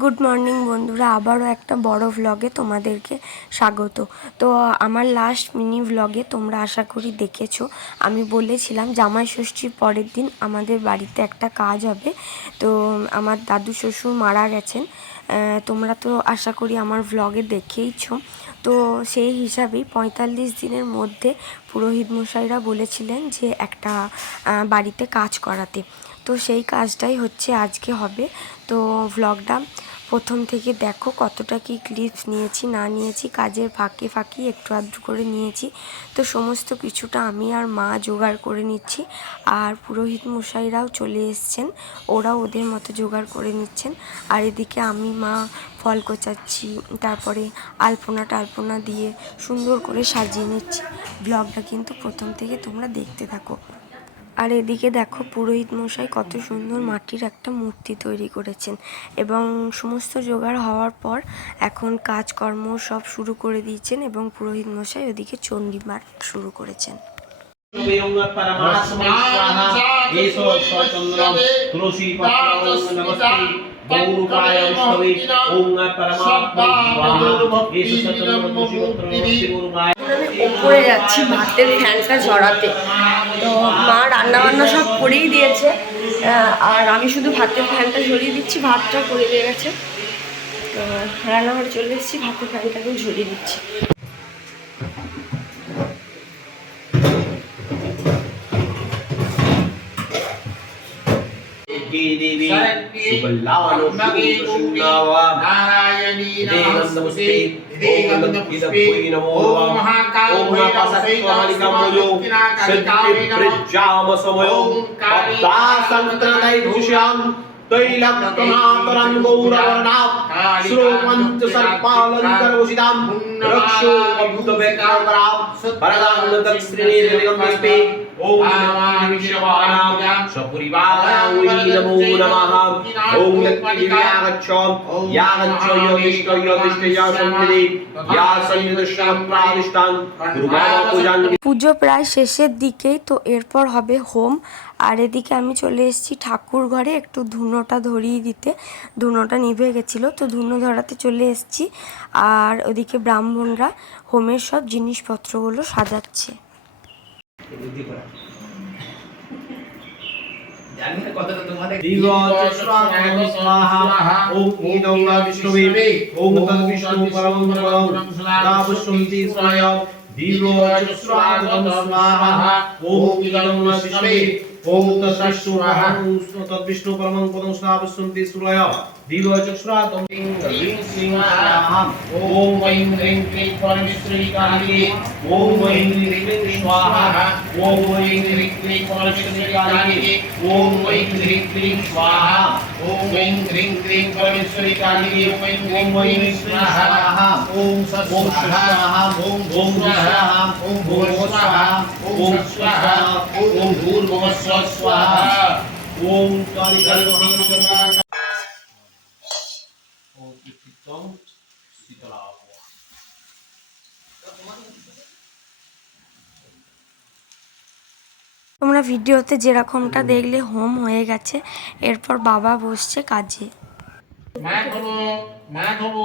Good morning বন্ধুরা, আবারও একটা বড় ভ্লগে তোমাদেরকে স্বাগত। তো আমার লাস্ট মিনি ভ্লগে তোমরা আশা করি দেখেছো, আমি বলেছিলাম জামাই ষষ্ঠীর পরের দিন আমাদের বাড়িতে একটা কাজ হবে। তো আমার দাদু শ্বশুর মারা গেছেন, তোমরা তো আশা করি আমার ভ্লগে দেখেইছো। তো সেই হিসাবেই ৪৫ দিনের মধ্যে পুরোহিত মশাইরা বলেছিলেন যে একটা বাড়িতে কাজ করাতে। তো সেই কাজটাই হচ্ছে আজকে হবে। তো ভ্লগটা প্রথম থেকে দেখো, কতটা কি ক্লিপস নিয়েছি না নিয়েছি, কাজের ফাঁকে ফাঁকি একটু আধটু করে নিয়েছি। তো সমস্ত কিছুটা আমি আর মা জোগাড় করে নিচ্ছি, আর পুরোহিত মশাইরাও চলে এসছেন, ওরাও ওদের মতো জোগাড় করে নিচ্ছেন। আর এদিকে আমি মা ফল কোচাচ্ছি, তারপরে আলপনা টালপনা দিয়ে সুন্দর করে সাজিয়ে নিচ্ছি। ব্লগটা কিন্তু প্রথম থেকে তোমরা দেখতে থাকো। আর এদিকে দেখো, পুরোহিত মশাই কত সুন্দর মাটির একটা মূর্তি তৈরি করেছেন, এবং সমস্ত জোগাড় হওয়ার পর এখন কাজকর্ম সব শুরু করে দিয়েছেন, এবং পুরোহিত মশাই ওদিকে চণ্ডীপাঠ শুরু করেছেন। ওপরে যাচ্ছি ভাতের ফ্যানটা ঝরাতে। তো মা রান্নাবান্না সব করেই দিয়েছে, আর আমি শুধু ভাতের ফ্যানটা ঝরিয়ে দিচ্ছি, ভাতটা করে দিয়ে গেছে। তো রান্নাঘরে চলে এসেছি, ভাতের ফ্যানটাকেও ঝরিয়ে দিচ্ছি। देवी सुबल्लानो शुभशुन्नावा नारायणी नमस्ते देवन्दपुष्पे नमो नमः ओम महापासत्वमलिकामयो सत्य पद्दासंत्रदैजुष्यां तैलक्तमातरं गौरवर्णां श्रोपञ्च सर्पालङ्करभूषितां रक्षो अभूतवेत्रां परदां दक्षिणेर्दिगम्बस्ते ओम नमः विश्ववानां सपरिवारां नमो नमः ओम लक्ष्मीयागच्छ यागच्छ योगिष्ठ या सन्निधि या सन्निधिष्ठां प्रादिष्ठां दुर्गा पूजां। পুজো প্রায় শেষের দিকেই, তো এরপর হবে হোম। আর এদিকে আমি চলে এসেছি ঠাকুর ঘরে একটু ধুনোটা ধরিয়ে দিতে, ধুনোটা নিভে গেছিলো, তো ধুনো ধরাতে চলে এসেছি। আর ওদিকে ব্রাহ্মণরা হোমের সব জিনিসপত্রগুলো সাজাচ্ছে। ओम तद्विष्णु परमं पदं स्नापयन्ति सूरय दीर्घचक्षुरातं ह्रीं श्रीं स्वाहा ओम ऐं ह्रीं क्लीं परमेश्वरी काली ओम ऐं ह्रीं क्लीं स्वाहा ओम ऐं ह्रीं क्लीं परमेश्वरी काली ओम ऐं ह्रीं क्लीं स्वाहा ओम ऐं ह्रीं क्लीं परमेश्वरी काली ओम ऐं स्वाहा ओम स्वाहा ओम स्वाहा ओम स्वाहा ओम स्वाहा ओम भूर्भुवः स्वाहा ओम काली काली महानगरा ओम इत्थं शीतलाभ। তোমরা ভিডিওতে যেরকমটা দেখলে হোম হয়ে গেছে, এরপর বাবা বসছে কাজে। माधव माधव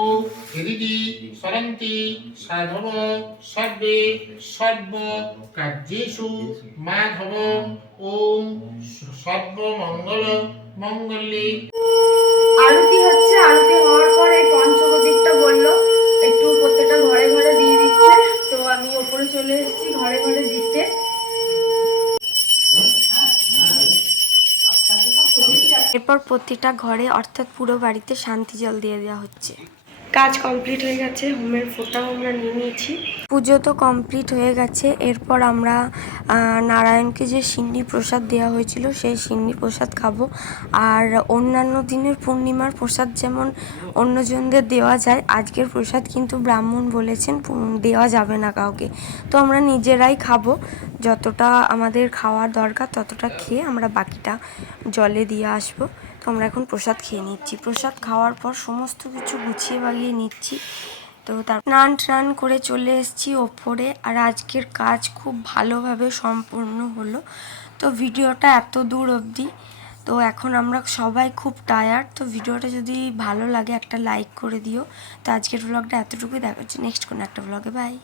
गिरिजी सरन्ति साधव सर्वे सर्व कार्येषु माधव ओम सर्वमंगल मंगले। আরতি হচ্ছে, আরতি হওয়ার পর এই পঞ্চবদ্বীপটা বললো একটু প্রত্যেকটা ঘরে ঘরে দিয়ে দিচ্ছে, তো আমি ওপরে চলে এসেছি ঘরে ঘরে দিতে। এরপর প্রতিটা ঘরে অর্থাৎ পুরো বাড়িতে শান্তি জল দিয়ে দেওয়া হচ্ছে। কাজ কমপ্লিট হয়ে গেছে, হোমের ফোঁটাও আমরা নিয়ে নিয়েছি, পুজো তো কমপ্লিট হয়ে গেছে। এরপর আমরা নারায়ণকে যে সিন্নি প্রসাদ দেওয়া হয়েছিল সেই সিন্নি প্রসাদ খাবো। আর অন্যান্য দিনের পূর্ণিমার প্রসাদ যেমন অন্যজনদের দেওয়া যায়, আজকের প্রসাদ কিন্তু ব্রাহ্মণ বলেছেন দেওয়া যাবে না কাউকে। তো আমরা নিজেরাই খাবো, যতটা আমাদের খাওয়ার দরকার ততটা খেয়ে আমরা বাকিটা জলে দিয়ে আসবো। তো আমরা এখন প্রসাদ খেয়ে নিচ্ছি, প্রসাদ খাওয়ার পর সমস্ত কিছু গুছিয়ে বাগিয়ে নিচ্ছি। তো তার স্নান করে চলে এসেছি ওপরে। আর আজকের কাজ খুব ভালোভাবে সম্পূর্ণ হলো। তো ভিডিওটা এত দূর অবধি, তো এখন আমরা সবাই খুব টায়ার্ড। তো ভিডিওটা যদি ভালো লাগে একটা লাইক করে দিও। তো আজকের ব্লগটা এতটুকুই, দেখা হচ্ছে নেক্সট কোনো একটা ব্লগে। বাই।